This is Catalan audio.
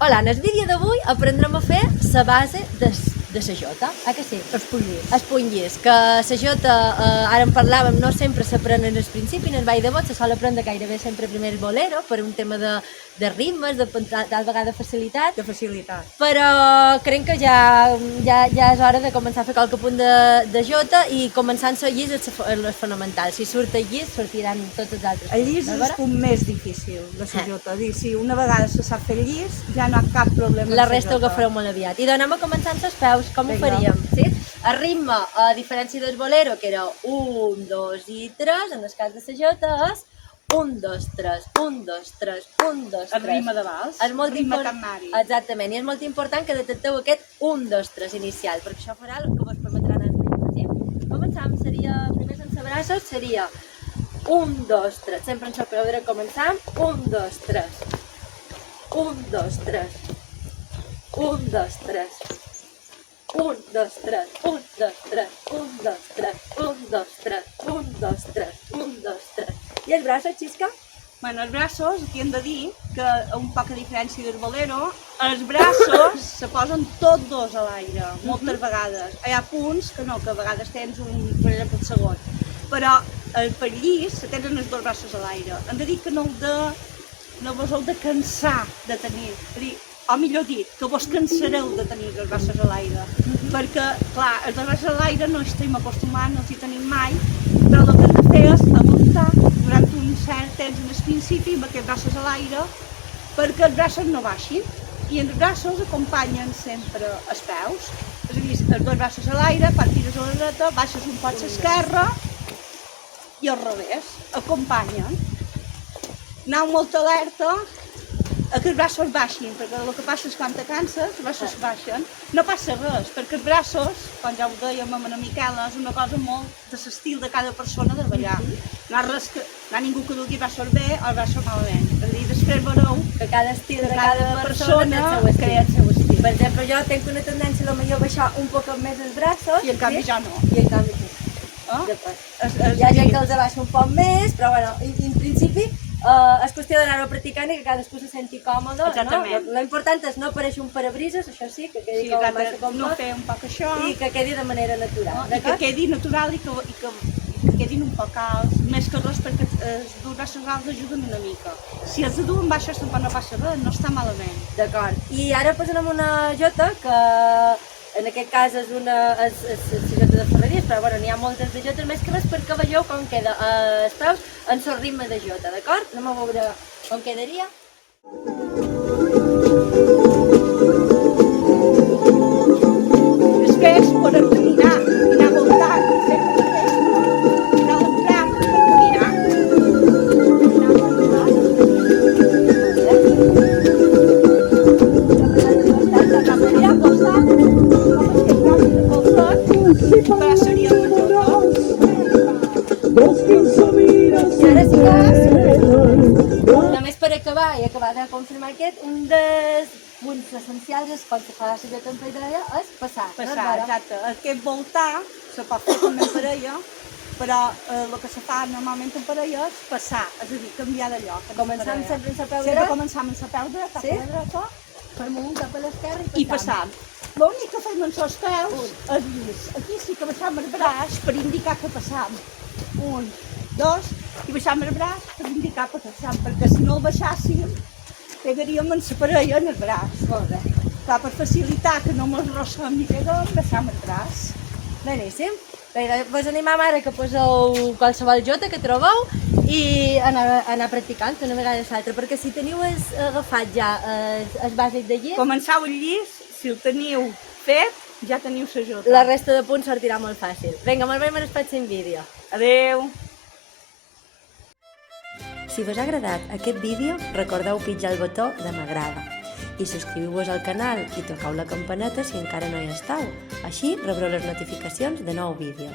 Hola, en el vídeo d'avui aprendrem a fer la base de la jota, que sí? Els punyers. Els punyers, que la jota, ara en parlàvem, no sempre s'aprèn en el principi, en el ball de vot se sol aprendre gairebé sempre primer el bolero, per un tema de ritmes, tal vegada facilitat, De facilitat. però crec que ja és hora de començar a fer qualque punt de jota i començant a llis és fonamental. Si surt el llis, sortiran tots els altres. El llis és el punt més difícil de la jota. Si una vegada se sap fer el llis, ja no hi ha cap problema. La resta ho agafareu molt aviat. I d'anem a començar amb els peus. Com ho faríem? Sí? El ritme, a diferència del bolero, que era 1, 2 i 3, en el cas de la jota és 1, 2, 3, 1, 2, 3, 1, 2, 3. El ritme de vals, ritme canari. Exactament, i és molt important que detecteu aquest 1, 2, 3 inicial, perquè això farà el que vos permetrà anar en ritme. Sí? Començam, primer sense braços, seria 1, 2, 3, sempre ens sorprendrà començar, 1, 2, 3, 1, 2, 3, 1, 2, 3, 1, 2, 3, 1, 2, 3, 1, 2, 3, 1, 2, 3, 1, 2, 3, 1, 2, 3. I els braços, Xisca? Bueno, els braços, aquí hem de dir que, un poc a diferència del bolero, els braços se posen tots dos a l'aire, moltes vegades. Hi ha punts que no, que a vegades tens per exemple, el segon. Però per llis se tenen els dos braços a l'aire. Hem de dir que no vos heu de cansar de tenir, o millor dit, que vos cansareu de tenir els braços a l'aire. Perquè, clar, els braços a l'aire no estem acostumats, no els hi tenim mai, però el que hem de fer és aguantar durant un cert temps en el principi amb aquests braços a l'aire perquè els braços no baixin i els braços acompanyen sempre els peus. És a dir, els dos braços a l'aire, quan tires a la dreta, baixes un poc a l'esquerra i al revés, acompanyen. Aneu molt alerta que els braços baixin, perquè el que passa és quan te canses, els braços baixen. No passa res, perquè els braços, com ja ho dèiem amb la Miquela, és una cosa molt de l'estil de cada persona de ballar. No hi ha ningú que dugui braços bé o braços malament. És a dir, després veureu que cada estil de cada persona crea el seu estil. Per exemple, jo tinc una tendència a baixar un poc més els braços i en canvi ja no. I en canvi sí. Hi ha gent que els abaixa un poc més, però bueno, en principi és qüestió d'anar-ho practicant i que cadascú se senti còmode. Exactament. L'important és no aparèixer un parabrises, això sí, que quedi no fer un poc això i que quedi de manera natural. I que quedi natural i que quedin un poc alts, més que res perquè els dos braços alts ajuden una mica. Si els duen baixos tampoc no passa res, no està malament. D'acord. I ara posarem una jota que en aquest cas és la jota de Ferreries, però bueno, n'hi ha moltes de jotes més que res perquè veieu com queda els peus en el ritme de jota, d'acord? Anem a veure com quedaria. Després podem anar voltant, sempre mateix, anar l'entram per caminar. I acabar de confirmar aquest, un dels punts essencials és quan se fa la jota en parella és passar. Passar, exacte. Aquest voltar se pot fer també en parella, però el que se fa normalment en parella és passar, és a dir, canviar de lloc. Començam sempre en la peu dreta? Sempre començam en la peu dreta, cap a la dreta, fem un cap a l'esquerra i passam. L'únic que fem amb els peus és llis. Aquí sí que baixam el braç per indicar que passam. 1, 2, i baixam el braç per indicar que passam, perquè si no el baixàssim, pegaríem en la parella en el braç. Clar, per facilitar que no ens rossem ni peguem, baixam el braç. Beníssim. Vos animam ara que poseu qualsevol jota que trobeu i anar practicant una vegada a l'altra, perquè si teniu agafat ja el bàsic de llis... Començau el llis, si el teniu fet, ja teniu la jota. La resta de punts sortirà molt fàcil. Vinga, molt bé, me'n pròxim vídeo. Adeu! Si vos ha agradat aquest vídeo, recordeu pitjar el botó de m'agrada i subscriviu-vos al canal i tocau la campaneta si encara no hi esteu. Així rebreu les notificacions de nous vídeos.